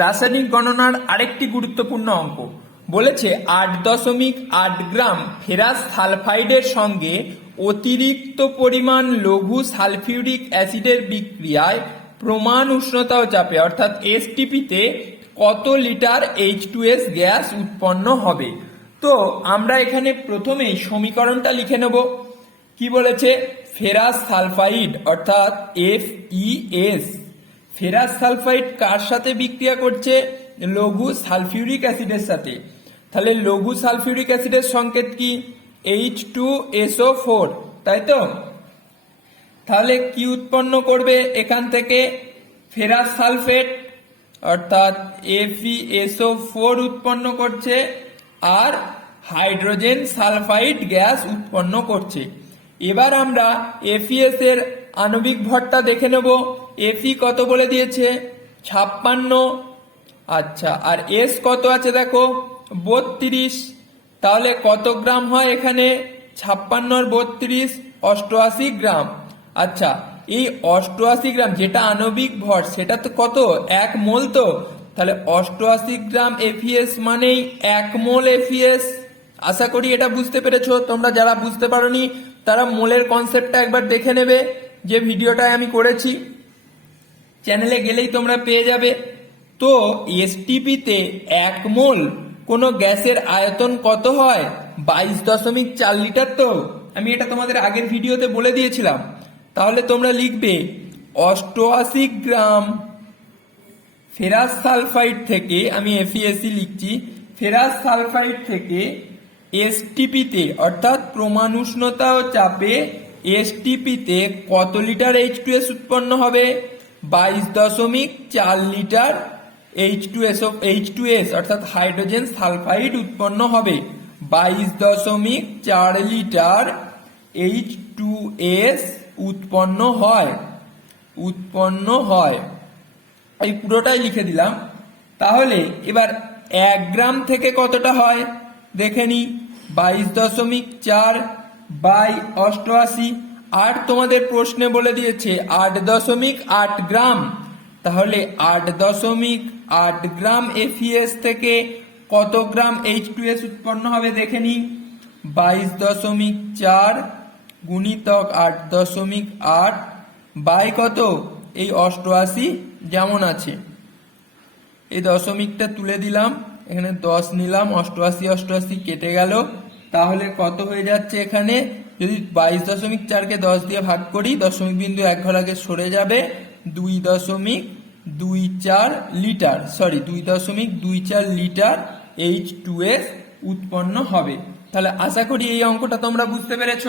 রাসায়নিক গণনার আরেকটি গুরুত্বপূর্ণ অঙ্ক। বলেছে আট দশমিক আট গ্রাম ফেরাস সালফাইডের সঙ্গে অতিরিক্ত পরিমাণ লঘু সালফিউরিক অ্যাসিডের বিক্রিয়ায় প্রমাণ উষ্ণতা ও চাপে। অর্থাৎ এসটিপিতে কত litre H two S gas উৎপন্ন হবে? তো আমরা এখানে প্রথমেই সমীকরণটা লিখে নেব। কি বলেছে? ফেরাস সালফাইড, অর্থাৎ F E S ferrous sulphide কার সাথে বিক্রিয়া করছে? লঘু সালফিউরিক অ্যাসিডের সাথে। তাহলে লঘু সালফিউরিক অ্যাসিডের সংকেত কি? এইচ টু এসও ফোর তাই তো? তাহলে কি উৎপন্ন করবে এখান থেকে? ফেরাস সালফেট, অর্থাৎ এফিএসও ফোর উৎপন্ন করছে আর হাইড্রোজেন সালফাইড গ্যাস উৎপন্ন করছে। এবার আমরা এফিএস এর আণবিক ভরটা দেখে নেব। এফি কত বলে দিয়েছে? ছাপ্পান্ন। আচ্ছা আর এস কত আছে দেখো? বত্রিশ। তাহলে কত গ্রাম হয় এখানে? ছাপ্পান্নর বত্রিশ, অষ্টআশি গ্রাম। আচ্ছা এই অষ্টআশি গ্রাম যেটা আণবিক ভর, সেটা তো কত? এক মোল তো। তাহলে অষ্টআশি গ্রাম এফিএস মানেই এক মোল এফিএস। আশা করি এটা বুঝতে পেরেছ। তোমরা যারা বুঝতে পারোনি, তারা মোলের কনসেপ্টটা একবার দেখে নেবে। যে ভিডিওটায় আমি করেছি। চ্যানেলে গেলেই তোমরা পেয়ে যাবে। তো এসটিপিতে এক মোল কোনো গ্যাসের আয়তন কত হয়? বাইশ দশমিক চার লিটার তো। আমি এটা তোমাদের আগের ভিডিওতে বলে দিয়েছিলাম। তাহলে তোমরা লিখবে অষ্টআশি গ্রাম ফেরাস সালফাইড থেকে, আমি এফিএসি লিখছি, ফেরাস সালফাইড থেকে এসটিপিতে অর্থাৎ প্রমাণ উষ্ণতা ও চাপে এসটিপিতে কত লিটার এইচ টু এস উৎপন্ন হবে? বাইশ দশমিক চার litre H two S H two S অর্থাৎ হাইড্রোজেন সালফাইড উৎপন্ন হবে। বাইশ দশমিক চার লিটার এইচ টু এস উৎপন্ন হয়। উৎপন্ন হয়। এই পুরোটাই লিখে দিলাম। তাহলে এবার এক গ্রাম থেকে কতটা হয়? দেখে নি বাইশ দশমিক চার বাই অষ্টআশি আর তোমাদের প্রশ্নে বলে দিয়েছে, আট দশমিক আট গ্রাম। তাহলে আট দশমিক আট গ্রাম এফিএস থেকে কত গ্রাম এইচ টু এস উৎপন্ন হবে দেখে নি বাইশ দশমিক চার গুণিতক আট দশমিক আট, বাই কত? এই অষ্টআশি যেমন আছে। এই দশমিকটা তুলে দিলাম, এখানে দশ নিলাম, অষ্টআশি অষ্টআশি কেটে গেল। তাহলে কত হয়ে যাচ্ছে এখানে? যদি বাইশ দশমিক চারকে দশ দিয়ে ভাগ করি, দশমিক বিন্দু এক ঘর আগে সরে যাবে দুই দশমিক দুই চার লিটার সরি দুই দশমিক দুই চার লিটার এইচ টু এস উৎপন্ন হবে। তাহলে আশা করি এই অঙ্কটা তোমরা বুঝতে পেরেছ।